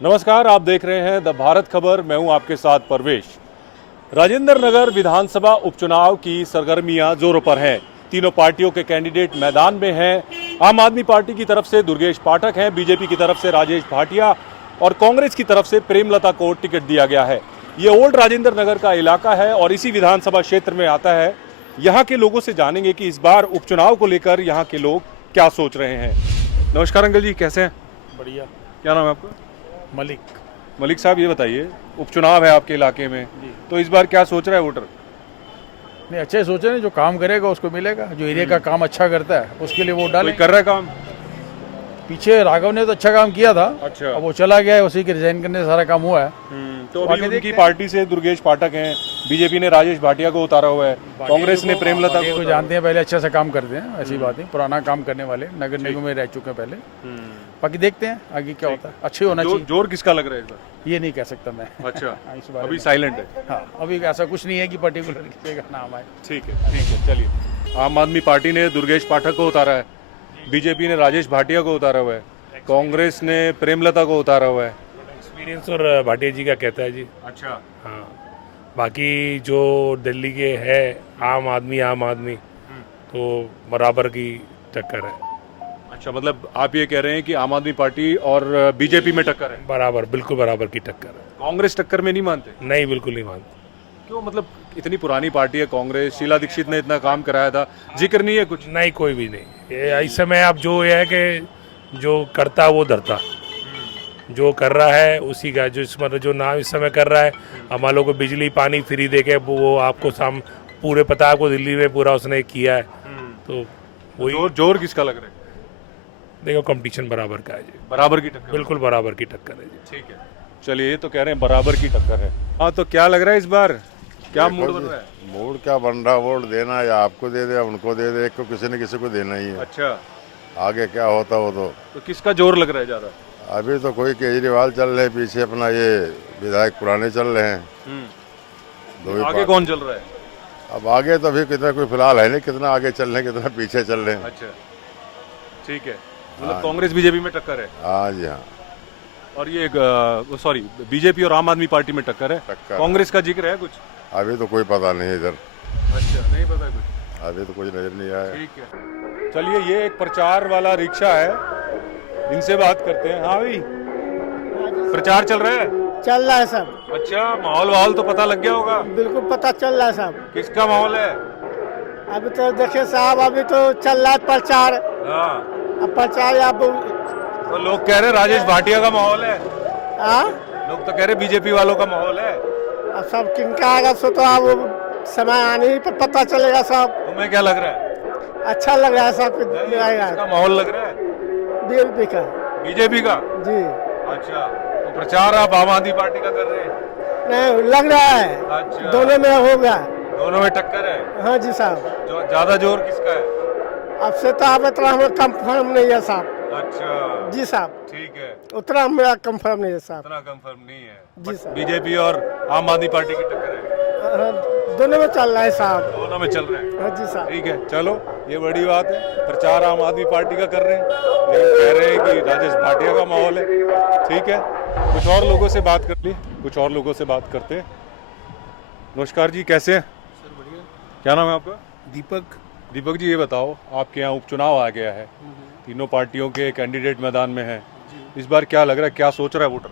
नमस्कार, आप देख रहे हैं द भारत खबर। मैं हूं आपके साथ परवेश। राजेंद्र नगर विधानसभा उपचुनाव की सरगर्मियां जोरों पर हैं। तीनों पार्टियों के कैंडिडेट मैदान में हैं। आम आदमी पार्टी की तरफ से दुर्गेश पाठक हैं, बीजेपी की तरफ से राजेश भाटिया और कांग्रेस की तरफ से प्रेमलता को टिकट दिया गया है। ये ओल्ड राजेंद्र नगर का इलाका है और इसी विधानसभा क्षेत्र में आता है। यहाँ के लोगों से जानेंगे कि इस बार उपचुनाव को लेकर यहाँ के लोग क्या सोच रहे हैं। नमस्कार अंकल जी, कैसे हैं? बढ़िया। क्या नाम है आपका? मलिक साहब, ये बताइए, उपचुनाव है आपके इलाके में, तो इस बार क्या सोच रहा है वोटर? नहीं, अच्छे सोचे नहीं, जो काम करेगा उसको मिलेगा। जो एरिया का काम अच्छा करता है उसके लिए वोट डालें। कोई कर रहा है काम? पीछे राघव ने तो अच्छा काम किया था। अच्छा। अब वो चला गया है, उसी के रिजाइन करने से सारा काम हुआ है। तो अभी उनकी पार्टी से दुर्गेश पाठक हैं, बीजेपी ने राजेश भाटिया को उतारा हुआ है, कांग्रेस ने प्रेमलता को जानते हैं, पहले अच्छा से काम करते हैं, ऐसी बात नहीं। पुराना काम करने वाले नगर निगम में रह चुके हैं पहले। बाकी देखते हैं आगे क्या होता है। अच्छे होना चाहिए। जोर किसका लग रहा है इस बार? ये नहीं कह सकता मैं। अच्छा, इस बार अभी साइलेंट है। हाँ, अभी ऐसा कुछ नहीं है कि पर्टिकुलर किसी का नाम आए। ठीक है, चलिए। आम आदमी पार्टी ने दुर्गेश पाठक को उतारा है, बीजेपी ने राजेश भाटिया को उतारा हुआ है, कांग्रेस ने प्रेमलता को उतारा हुआ है। एक्सपीरियंस और भाटिया जी का कहता है जी। अच्छा। हाँ, बाकी जो दिल्ली के है आम आदमी तो बराबर की टक्कर है। अच्छा, मतलब आप ये कह रहे हैं कि आम आदमी पार्टी और बीजेपी में टक्कर है? बराबर, बिल्कुल बराबर की टक्कर है। कांग्रेस टक्कर में नहीं मानते? नहीं, बिल्कुल नहीं मानते। क्यों? मतलब इतनी पुरानी पार्टी है कांग्रेस, शीला दीक्षित ने इतना काम कराया था, जिक्र नहीं है कुछ? नहीं, कोई भी नहीं। इस समय आप जो है कि जो करता वो धरता, जो कर रहा है उसी का, जो मतलब जो नाम इस समय कर रहा है। हमारे लोग को बिजली पानी फ्री दे के वो आपको पूरे पता है, आपको दिल्ली में पूरा उसने किया है। तो वही जोर किसका लग रहा है? देखो, कंपटीशन बराबर का है जी। बराबर की टक्कर? बिल्कुल बराबर की टक्कर है जी। ठीक है, चलिए, ये तो कह रहे हैं बराबर की टक्कर है। हाँ, तो क्या लग रहा है इस बार, क्या मूड बन रहा है? मूड क्या बन रहा है? वोट देना या आपको दे दे या उनको दे दे, एक को किसी न किसी को देना ही है। अच्छा, आगे क्या होता वो तो किसका जोर लग रहा है ज्यादा? अभी तो कोई केजरीवाल चल रहे हैं, पीछे अपना ये विधायक पुराने चल रहे हैं। दो ही आगे कौन चल रहा है? अब आगे तो अभी कितना कोई फिलहाल है नहीं, कितना आगे चल रहे हैं कितना पीछे चल रहे हैं। अच्छा, ठीक है, मतलब कांग्रेस बीजेपी में टक्कर है? हाँ जी, हाँ। और ये सॉरी, बीजेपी और आम आदमी पार्टी में टक्कर है। कांग्रेस का जिक्र है कुछ? अभी तो कोई पता नहीं इधर। अच्छा, नहीं पता कुछ? अभी तो कुछ नजर नहीं आया। ठीक है, चलिए, ये एक प्रचार वाला रिक्शा है, इनसे बात करते हैं। हाँ भाई, प्रचार चल रहा है? चल रहा है सब। अच्छा, माहौल तो पता लग गया होगा? बिल्कुल पता चल रहा है सब। किसका माहौल है? अभी तो देखिए साहब, अभी तो चल रहा है प्रचार। हाँ, अब प्रचार आप तो लोग कह रहे राजेश भाटिया का माहौल है। हाँ, लोग तो कह रहे बीजेपी वालों का माहौल है। अब सब किनका आएगा सो तो अब समय आने ही पर पता चलेगा सब। तुम्हें क्या लग रहा है? अच्छा लग रहा है सब। किसका माहौल लग रहा है? बीजेपी का। बीजेपी का? जी। अच्छा, तो प्रचार आप आम आदमी पार्टी का कर रहे हैं? नहीं, लग रहा है। अच्छा, दोनों में होगा। दोनों में टक्कर है? हाँ जी साहब। जो ज्यादा जोर किसका है? अब से तो अब इतना हमें कंफर्म नहीं है साहब। अच्छा जी साहब, ठीक है, उतना मेरा कंफर्म नहीं है साहब। इतना कंफर्म नहीं है जी साहब। बीजेपी और आम आदमी पार्टी की टक्कर है? दोनों में चल रहा है साहब। दोनों में चल रहे हैं? हाँ जी साहब। ठीक है, चलो, ये बड़ी बात है। प्रचार आम आदमी पार्टी का कर रहे हैं, लेकिन कह रहे हैं कि राजेश भाटिया का माहौल है। ठीक है, कुछ और लोगों से बात कर ली, कुछ और लोगों से बात करते हैं। नमस्कार जी, कैसे हैं? सर बढ़िया। क्या नाम है आपका? दीपक जी, ये बताओ, आपके यहाँ उपचुनाव आ गया है, तीनों पार्टियों के कैंडिडेट मैदान में हैं। इस बार क्या लग रहा है, क्या सोच रहा है वोटर?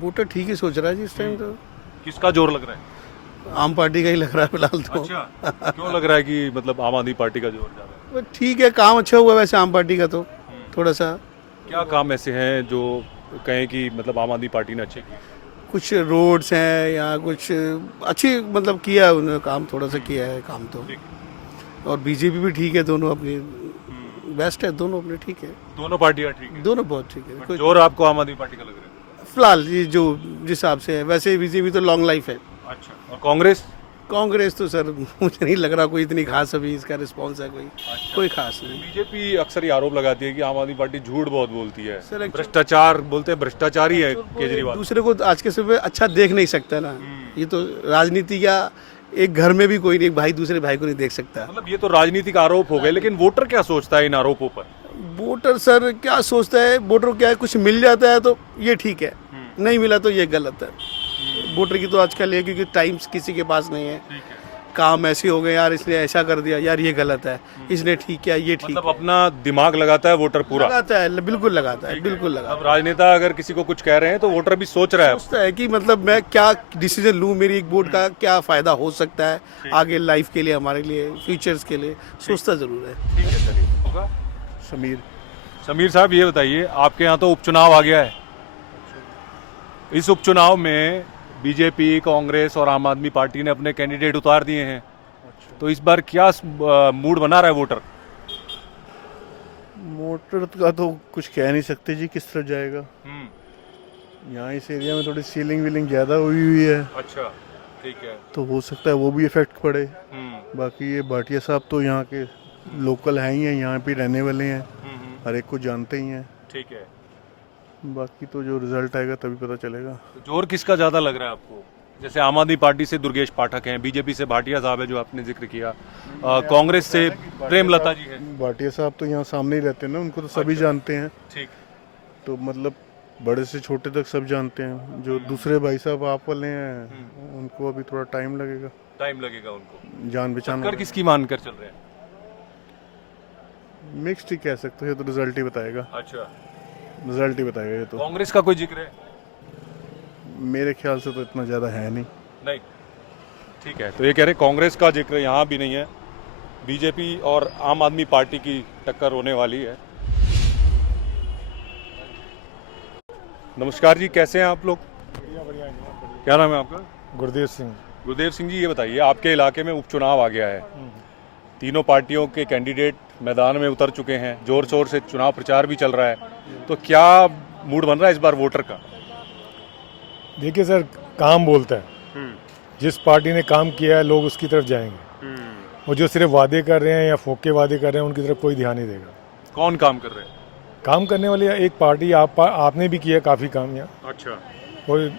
वोटर ठीक ही सोच रहा है जी इस टाइम तो। किसका जोर लग रहा है? आम पार्टी का ही लग रहा है फिलहाल तो। अच्छा, क्यों लग रहा है कि मतलब आम आदमी पार्टी का जोर ज्यादा है? वो ठीक है, काम अच्छा हुआ वैसे आम पार्टी का तो थोड़ा सा। क्या काम ऐसे हैं जो कहें कि मतलब आम आदमी पार्टी ने अच्छे किए? कुछ रोड्स हैं या कुछ अच्छी मतलब किया है उन्होंने, काम थोड़ा सा किया है काम तो। और बीजेपी भी ठीक है, दोनों अपनी बेस्ट है, दोनों अपने ठीक है। दोनों पार्टियां ठीक है? दोनों बहुत ठीक है। कोई जोर आपको आम आदमी पार्टी का लग रहा है फिलहाल ये जो जिस हिसाब से है, वैसे बीजेपी तो लॉन्ग लाइफ है। अच्छा, और कांग्रेस? कांग्रेस तो सर मुझे नहीं लग रहा कोई इतनी खास अभी इसका रिस्पॉन्स है, कोई खास नहीं। बीजेपी अक्सर ये आरोप लगाती है कि आम आदमी पार्टी झूठ बहुत बोलती है, सर, भ्रष्टाचार बोलते हैं, भ्रष्टाचारी है केजरीवाल। दूसरे को आज के समय अच्छा देख नहीं सकता ना, ये तो राजनीति का एक घर में भी कोई नहीं, एक भाई दूसरे भाई को नहीं देख सकता। मतलब ये तो राजनीतिक आरोप हो गए, लेकिन वोटर क्या सोचता है इन आरोपों पर? वोटर सर क्या सोचता है, वोटर क्या है, कुछ मिल जाता है तो ये ठीक है, नहीं मिला तो ये गलत है। वोटर की तो आजकल ये, क्योंकि टाइम्स किसी के पास नहीं है, काम ऐसे हो गए, यार इसने ऐसा कर दिया, यार ये गलत है, इसने ठीक किया, ये ठीक मतलब अपना दिमाग लगाता है वोटर पूरा लगाता है, बिल्कुल लगाता है, बिल्कुल लगाता अब राजनेता अगर किसी को कुछ कह रहे हैं तो वोटर भी सोच रहा है है। सोचता है कि मतलब मैं क्या डिसीजन लूँ, मेरी एक वोट का क्या फ़ायदा हो सकता है आगे लाइफ के लिए, हमारे लिए, फ्यूचर्स के लिए, सोचता ज़रूर है। ठीक है, चलिए होगा। समीर। समीर साहब ये बताइए, आपके यहाँ तो उपचुनाव आ गया है, इस उपचुनाव में बीजेपी, कांग्रेस और आम आदमी पार्टी ने अपने कैंडिडेट उतार दिए हैं, तो इस बार क्या मूड बना रहा है वोटर? मोटर का तो कुछ कह नहीं सकते जी किस तरफ जाएगा। यहाँ इस एरिया में थोड़ी सीलिंग वीलिंग ज़्यादा हुई है, अच्छा, ठीक है। तो हो सकता है वो भी इफेक्ट पड़े। बाकी ये भाटिया साहब तो यहाँ के लोकल हैं ही हैं, यहाँ पे रहने वाले हैं, हर एक को जानते ही हैं। ठीक है। बाकी तो जो रिजल्ट आएगा तभी पता चलेगा। तो जोर किसका ज्यादा लग रहा है आपको? जैसे आम आदमी पार्टी से दुर्गेश पाठक हैं, बीजेपी से भाटिया साहब है जो आपने जिक्र किया, कांग्रेस से प्रेमलता जी हैं। भाटिया साहब तो यहाँ सामने ही रहते हैं ना, उनको तो सभी जानते हैं, ठीक। तो मतलब बड़े से छोटे तक सब जानते हैं। जो दूसरे भाई साहब आप वाले हैं उनको अभी थोड़ा टाइम लगेगा उनको जान बचाना। किसकी मान कर चल रहे हैं? मिक्स्ड ही कह सकते हैं, तो रिजल्ट ही बताएगा। अच्छा, रिजल्ट ही बताएगा ये तो। कांग्रेस का कोई जिक्र है? मेरे ख्याल से तो इतना ज़्यादा है नहीं। ठीक है, तो ये कह रहे कांग्रेस का जिक्र यहाँ भी नहीं है, बीजेपी और आम आदमी पार्टी की टक्कर होने वाली है। नमस्कार जी, कैसे हैं आप लोग? क्या नाम है आपका? गुरदेव सिंह। गुरदेव सिंह जी, ये बताइए, आपके इलाके में उपचुनाव आ गया है, तीनों पार्टियों के कैंडिडेट मैदान में उतर चुके हैं, जोर शोर से चुनाव प्रचार भी चल रहा है, तो क्या मूड बन रहा है इस बार वोटर का? देखिए सर, काम बोलता है, जिस पार्टी ने काम किया है लोग उसकी तरफ जाएंगे, और जो सिर्फ वादे कर रहे हैं या फोके वादे कर रहे हैं उनकी तरफ कोई ध्यान नहीं देगा। कौन काम कर रहे हैं? काम करने वाली एक पार्टी आपने भी किया काफ़ी काम यहाँ। अच्छा। और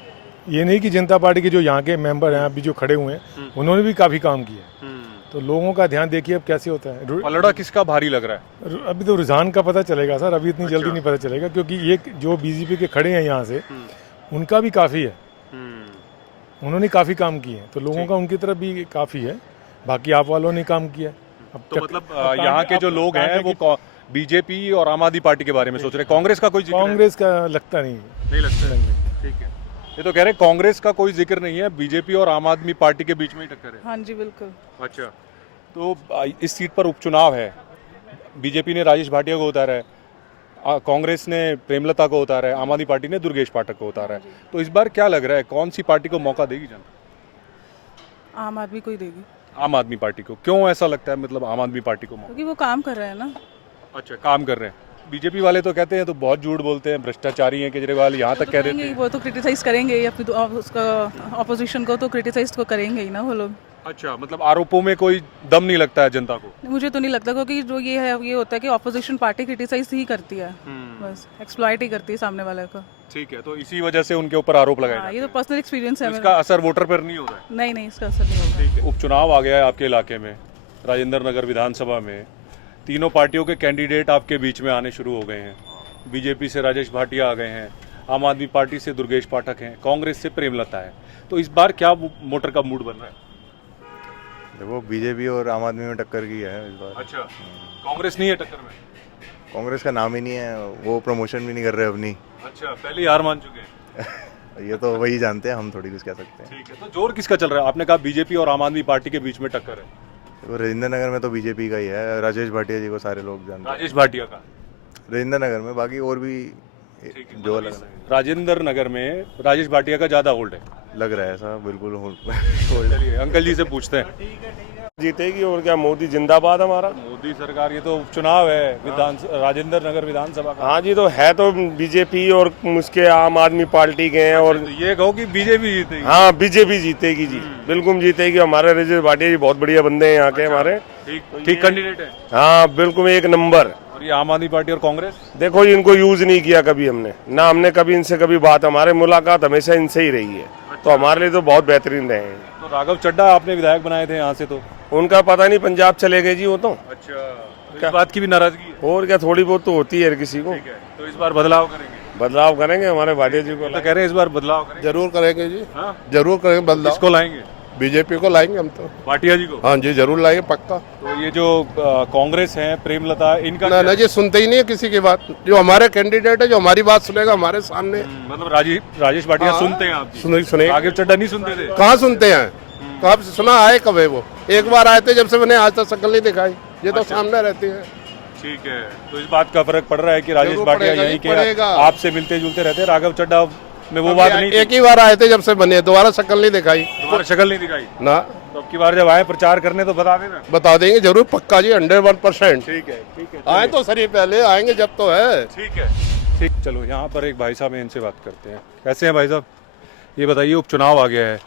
ये नहीं कि जनता पार्टी के जो यहाँ के मेंबर हैं अभी जो खड़े हुए हैं उन्होंने भी काफ़ी काम किया, तो लोगों का ध्यान देखिए अब कैसे होता है। पलड़ा किसका भारी लग रहा है? अभी तो रुझान का पता चलेगा सर, अभी इतनी जल्दी नहीं पता चलेगा, क्योंकि ये जो बीजेपी के खड़े हैं यहाँ से उनका भी काफ़ी है, उन्होंने काफ़ी काम किए हैं, तो लोगों का उनकी तरफ भी काफ़ी है, बाकी आप वालों ने काम किया। अब तो मतलब यहाँ के जो लोग हैं वो बीजेपी और आम आदमी पार्टी के बारे में सोच रहे हैं, कांग्रेस का कोई जिक्र कांग्रेस का लगता नहीं लगता है। ठीक है, ये तो कह रहे हैं कांग्रेस का कोई जिक्र नहीं है, बीजेपी और आम आदमी पार्टी के बीच में ही टक्कर है। हाँ जी बिल्कुल। अच्छा, तो इस सीट पर उपचुनाव है, बीजेपी ने राजेश भाटिया को उतारा है, कांग्रेस ने प्रेमलता को उतारा है, आम आदमी पार्टी ने दुर्गेश पाठक को उतारा है, तो इस बार क्या लग रहा है कौन सी पार्टी को मौका देगी जनता? आम आदमी को ही देगी। आम आदमी पार्टी को क्यों ऐसा लगता है, मतलब आम आदमी पार्टी को मौका? क्योंकि वो काम कर रहे हैं ना। अच्छा, काम कर रहे हैं। बीजेपी वाले तो कहते हैं तो बहुत झूठ बोलते हैं, भ्रष्टाचारी हैं केजरीवाल, यहाँ तक कह देते हैं। वो तो क्रिटिसाइज करेंगे या फिर उसका ऑपोजिशन को तो क्रिटिसाइज को करेंगे ही ना वो लोग। अच्छा, मतलब आरोपों में कोई दम नहीं लगता है जनता को? मुझे तो नहीं लगता, क्योंकि जो ये है ये होता है कि ऑपोजिशन पार्टी क्रिटिसाइज ही करती है, बस एक्सप्लॉइट ही करती है सामने वाले को। ठीक है, तो इसी वजह से उनके ऊपर आरोप लगाए हाँ, ये तो पर्सनल एक्सपीरियंस है इसका असर वोटर पर नहीं हो रहा है? नहीं, इसका असर नहीं होगा। ठीक है, उपचुनाव आ गया है आपके इलाके में, राजेंद्र नगर विधानसभा में तीनों पार्टियों के कैंडिडेट आपके बीच में आने शुरू हो गए हैं। बीजेपी से राजेश भाटिया आ गए हैं, आम आदमी पार्टी से दुर्गेश पाठक हैं, कांग्रेस से प्रेमलता है, तो इस बार क्या वोटर का मूड बन रहा है? देखो, बीजेपी और आम आदमी में टक्कर की है इस बार। अच्छा, कांग्रेस नहीं है टक्कर में? कांग्रेस का नाम ही नहीं है, वो प्रमोशन भी नहीं कर रहे अपनी। अच्छा, पहले ही हार मान चुके हैं। ये तो वही जानते हैं, हम थोड़ी कुछ कह सकते हैं। ठीक है, तो जोर किसका चल रहा है? आपने कहा बीजेपी और आम आदमी पार्टी के बीच में टक्कर है। देखो, राजेंद्र नगर में तो बीजेपी का ही है, राजेश भाटिया जी को सारे लोग जानते हैं। राजेश भाटिया का राजेंद्र नगर में, बाकी और भी जो अलग राजेंद्र नगर में राजेश भाटिया का ज्यादा होल्ड है लग रहा है ऐसा, बिल्कुल। चलिए अंकल जी से पूछते हैं। जीतेगी और क्या, मोदी जिंदाबाद हमारा। मोदी सरकार, ये तो चुनाव है राजेंद्र नगर विधानसभा का। हाँ जी, तो है तो बीजेपी और उसके आम आदमी पार्टी के हैं, और तो ये कहो कि बीजेपी जीतेगी? हाँ, बीजेपी जीतेगी जी, बिल्कुल जीतेगी। हमारे राजेश भाटिया जी बहुत बढ़िया बंदे हैं यहाँ के, हमारे ठीक कैंडिडेट है। हाँ बिल्कुल, एक नंबर। और ये आम आदमी पार्टी और कांग्रेस? देखो जी, इनको यूज नहीं किया कभी हमने, ना हमने कभी इनसे कभी बात, हमारे मुलाकात हमेशा इनसे ही रही है, तो हमारे लिए तो बहुत बेहतरीन रहे हैं। तो राघव चड्ढा आपने विधायक बनाए थे यहाँ से, तो उनका पता नहीं, पंजाब चले गए जी वो तो। अच्छा, क्या इस बात की भी नाराजगी है? और क्या, थोड़ी बहुत तो होती है हर किसी को। ठीक है, तो इस बार बदलाव करेंगे? बदलाव करेंगे, हमारे भाटिया जी को तो कह रहे हैं इस बार बदलाव करेंगे। जरूर करेंगे जी, हाँ? जरूर करेंगे बदलाव। किसको लाएंगे? बीजेपी को लाएंगे हम तो। भाटिया जी को? हाँ जी, जरूर लाएंगे पक्का। तो ये जो कांग्रेस है, प्रेमलता, इनका ना जी, सुनते ही नहीं है किसी की बात। जो हमारे कैंडिडेट है, जो हमारी बात सुनेगा हमारे सामने। मतलब राजेश भाटिया सुनते हैं आप? सुने राघव चड्ढा नहीं सुनते थे? कहाँ सुनते हैं? कब सुना आए कब है वो? एक बार आए थे, जब से मैंने आज तक शक्ल नहीं दिखाई। ये तो सामने रहती है। ठीक है, तो इस बात का फर्क पड़ रहा है कि राजेश जरूर भाटिया पड़ेगा, यहीं के पड़ेगा। आपसे मिलते जुलते रहते हैं। राघव चड्ढा में वो बात नहीं थी? एक ही बार आए थे जब से बने, दोबारा शक्ल नहीं दिखाई। दोबारा शक्ल नहीं दिखाई ना, तो अब की बार जब आए प्रचार करने तो बता देना। बता देंगे जरूर, पक्का जी, 101%। ठीक है, ठीक है, आए तो सर, पहले आएंगे जब तो है। ठीक है, ठीक। चलो, यहाँ पर एक भाई साहब हैं, इनसे बात करते हैं। कैसे हैं भाई साहब? ये बताइए, उपचुनाव आ गया है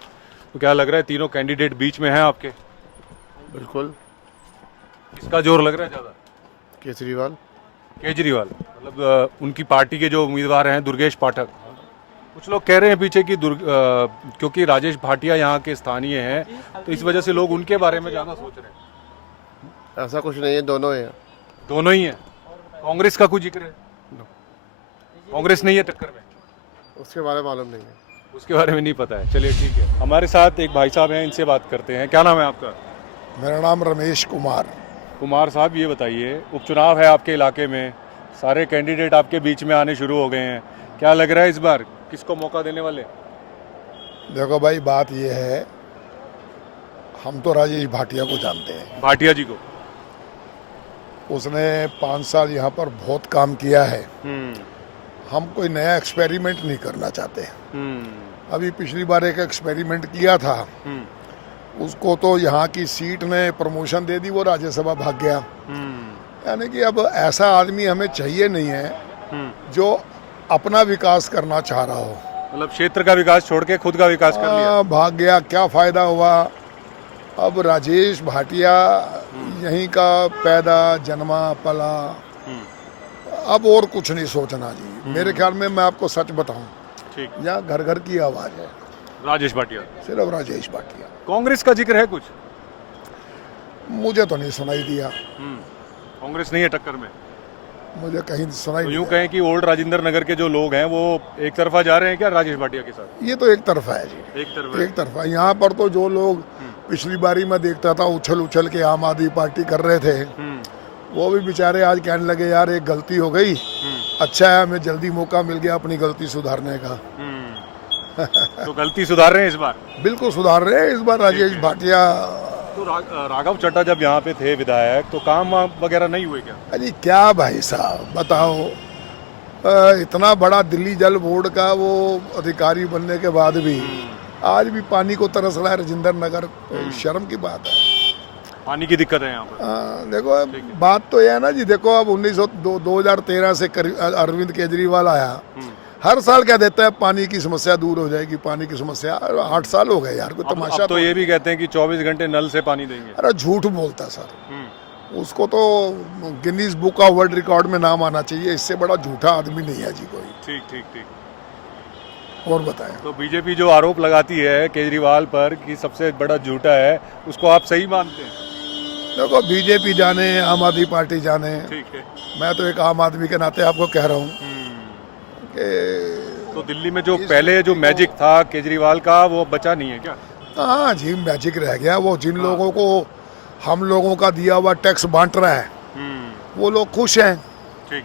तो क्या लग रहा है तीनों कैंडिडेट बीच में हैं आपके? बिल्कुल। किसका जोर लग रहा है ज्यादा? केजरीवाल। केजरीवाल, मतलब उनकी पार्टी के जो उम्मीदवार हैं दुर्गेश पाठक। कुछ लोग कह रहे हैं पीछे कि क्योंकि राजेश भाटिया यहाँ के स्थानीय हैं तो इस वजह से लोग उनके बारे में ज्यादा सोच रहे हैं। ऐसा कुछ नहीं है, दोनों है। दोनों ही हैं। कांग्रेस का कुछ जिक्र है? कांग्रेस नहीं है टक्कर में? उसके बारे में मालूम नहीं है। उसके बारे में नहीं पता है। चलिए ठीक है, हमारे साथ एक भाई साहब हैं, इनसे बात करते हैं। क्या नाम है आपका? मेरा नाम रमेश कुमार। कुमार साहब, ये बताइए, उपचुनाव है आपके इलाके में, सारे कैंडिडेट आपके बीच में आने शुरू हो गए हैं, क्या लग रहा है इस बार किसको मौका देने वाले? देखो भाई, बात ये है, हम तो राजेश भाटिया को जानते हैं। भाटिया जी को? उसने 5 साल यहाँ पर बहुत काम किया है। हम कोई नया एक्सपेरिमेंट नहीं करना चाहते। अभी पिछली बार एक एक्सपेरिमेंट किया था, उसको तो यहाँ की सीट ने प्रमोशन दे दी, वो राज्यसभा भाग गया। यानी कि अब ऐसा आदमी हमें चाहिए नहीं है जो अपना विकास करना चाह रहा हो। मतलब क्षेत्र का विकास छोड़ के खुद का विकास कर लिया। भाग गया, क्या फायदा हुआ? अब राजेश भाटिया यहीं का पैदा जन्मा पला, अब और कुछ नहीं सोचना जी। मेरे ख्याल में, मैं आपको सच बताऊं, ठीक, यहाँ घर घर की आवाज है राजेश भाटिया, सिर्फ राजेश भाटिया। कांग्रेस का जिक्र है कुछ? मुझे तो नहीं सुनाई दिया। कांग्रेस नहीं है टक्कर में? मुझे कहीं सुनाई तो नहीं यूं दिया। कहें कि ओल्ड राजेंद्र नगर के जो लोग हैं वो एक तरफा जा रहे हैं क्या राजेश भाटिया के साथ? ये तो एक तरफा है जी, एक तरफा। एक तरफा। यहाँ पर तो जो लोग पिछली बारी मैं देखता था उछल उछल के आम आदमी पार्टी कर रहे थे, वो भी बेचारे आज कहने लगे यार एक गलती हो गई, अच्छा है हमें जल्दी मौका मिल गया अपनी गलती सुधारने का। तो गलती सुधार रहे हैं इस बार? बिल्कुल सुधार रहे हैं इस बार राजेश भाटिया। तो राघव चड्ढा जब यहाँ पे थे विधायक तो काम वगैरह नहीं हुए क्या? अरे क्या भाई साहब बताओ, इतना बड़ा दिल्ली जल बोर्ड का वो अधिकारी बनने के बाद भी आज भी पानी को तरस रहा है राजेंद्र नगर। शर्म की बात है। पानी की दिक्कत है यहाँ पर? देखो बात तो यह है ना जी, देखो अब 2013 से अरविंद केजरीवाल आया, हर साल क्या देता है पानी की समस्या दूर हो जाएगी, पानी की समस्या। 8 साल हो गए यार, कोई तमाशा। अब तो ये भी कहते हैं कि 24 घंटे नल से पानी देंगे। अरे झूठ बोलता सर, उसको तो Guinness book of world record में नाम आना चाहिए, इससे बड़ा झूठा आदमी नहीं है जी कोई। ठीक ठीक ठीक। और बताएं। तो बीजेपी जो आरोप लगाती है केजरीवाल पर कि सबसे बड़ा झूठा है, उसको आप सही मानते हैं? देखो बीजेपी जाने, आम आदमी पार्टी जाने, ठीक है, मैं तो एक आम आदमी के नाते आपको कह रहा हूँ तो दिल्ली में जो पहले जो मैजिक था केजरीवाल का वो बचा नहीं है क्या? हाँ जी, मैजिक रह गया। वो जिन लोगों को हम लोगों का दिया हुआ टैक्स बांट रहा है, वो लोग खुश हैं। ठीक।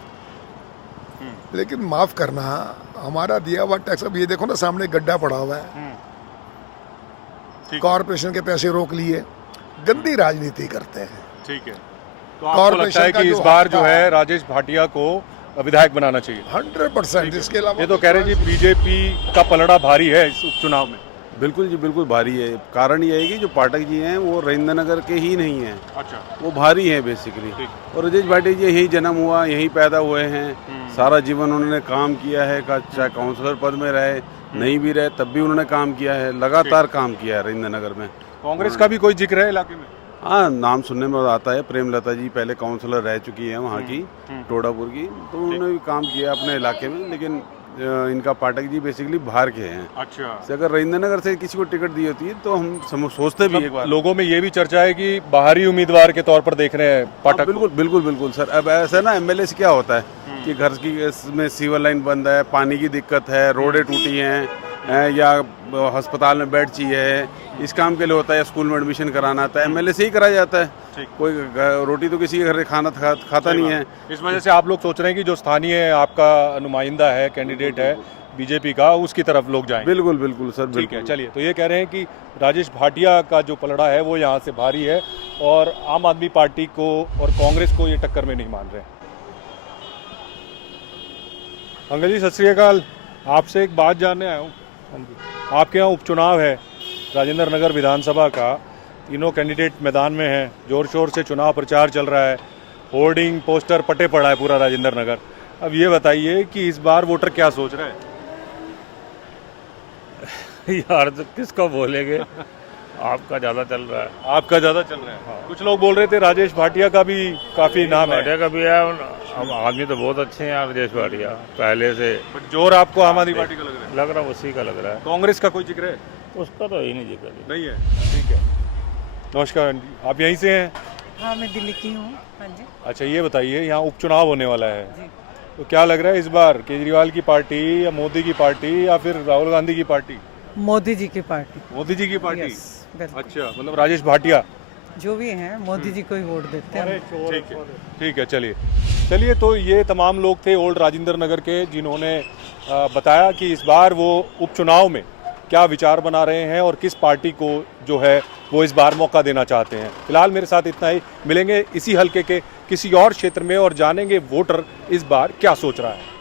लेकिन माफ करना, हमारा दिया हुआ टैक्स, अब ये देखो ना सामने गड्ढा पड़ा हुआ है, कॉरपोरेशन के पैसे रोक लिए, गंदी राजनीति करते हैं। ठीक है, तो आपको लगता है कि इस बार जो है राजेश भाटिया को विधायक बनाना चाहिए? 100%। इसके अलावा ये तो कह रहे जी बीजेपी का पलड़ा भारी है इस उपचुनाव में। बिल्कुल जी, बिल्कुल भारी है। कारण ये है कि जो पाठक जी हैं वो राजेंद्र नगर के ही नहीं हैं। अच्छा। वो भारी हैं बेसिकली। और राजेश भाटिया जी यहीं जन्म हुआ, यहीं पैदा हुए हैं, सारा जीवन उन्होंने काम किया है, चाहे काउंसलर पद में रहे, नहीं भी रहे तब भी उन्होंने काम किया है, लगातार काम किया है राजेंद्र नगर में। कांग्रेस का भी कोई जिक्र है इलाके में? हाँ, नाम सुनने में आता है। प्रेमलता जी पहले काउंसलर रह चुकी हैं वहाँ की, टोडापुर की, तो उन्होंने भी काम किया अपने इलाके में, लेकिन इनका पाठक जी बेसिकली बाहर के हैं। अच्छा, से अगर राजेंद्र नगर से किसी को टिकट दी होती है तो हम सोचते भी एक बार। लोगों में ये भी चर्चा है कि बाहरी उम्मीदवार के तौर पर देख रहे हैं पाठक। बिल्कुल बिल्कुल बिल्कुल सर। अब ऐसा ना एमएलए से क्या होता है कि घर की में सीवर लाइन बंद है, पानी की दिक्कत है, रोडें टूटी हैं, या अस्पताल में बेड चाहिए, इस काम के लिए होता है, या स्कूल में एडमिशन कराना था, एमएलए से ही कराया जाता है। कोई रोटी तो किसी के घर खाना खाता नहीं है। इस वजह से आप लोग सोच रहे हैं कि जो स्थानीय आपका नुमाइंदा है, कैंडिडेट है बीजेपी का, उसकी तरफ लोग जाएं। बिल्कुल बिल्कुल सर, ठीक है। चलिए, तो ये कह रहे हैं कि राजेश भाटिया का जो पलड़ा है वो यहाँ से भारी है और आम आदमी पार्टी को और कांग्रेस को ये टक्कर में नहीं मान रहे। अंकल जी, सत श्री अकाल। आपसे एक बात जानने आया हूँ। आपके यहाँ उपचुनाव है राजेंद्र नगर विधानसभा का, तीनों कैंडिडेट मैदान में हैं, जोर शोर से चुनाव प्रचार चल रहा है, होर्डिंग पोस्टर पटे पड़ा है पूरा राजेंद्र नगर। अब ये बताइए कि इस बार वोटर क्या सोच रहे हैं? यार तो किसको बोलेंगे, आपका ज़्यादा चल रहा है। आपका ज़्यादा चल रहा है। हाँ। कुछ लोग बोल रहे थे राजेश भाटिया का भी काफ़ी नाम है। भाटिया का भी है, अब आदमी तो बहुत अच्छे हैं यार राजेश भाटिया पहले से। जोर आपको आम आदमी पार्टी का लग रहा है उसी का लग रहा है। कांग्रेस का कोई जिक्र है? उसका तो ही नहीं जिक्र नहीं है। ठीक है। नमस्कार आंटी, आप यहीं से हैं? हाँ, मैं दिल्ली की हूँ। हाँ जी। अच्छा, ये बताइए, यहाँ उपचुनाव होने वाला है जी, तो क्या लग रहा है इस बार केजरीवाल की पार्टी या मोदी की पार्टी या फिर राहुल गांधी की पार्टी? मोदी जी की पार्टी। मोदी जी की पार्टी? बिल्कुल। अच्छा, मतलब राजेश भाटिया जो भी हैं मोदी जी को ही वोट देते हैं। ठीक है, ठीक है। चलिए, तो ये तमाम लोग थे ओल्ड राजेंद्र नगर के, जिन्होंने बताया कि इस बार वो उपचुनाव में क्या विचार बना रहे हैं और किस पार्टी को जो है वो इस बार मौका देना चाहते हैं। फिलहाल मेरे साथ इतना ही। मिलेंगे इसी हल्के के किसी और क्षेत्र में और जानेंगे वोटर इस बार क्या सोच रहा है।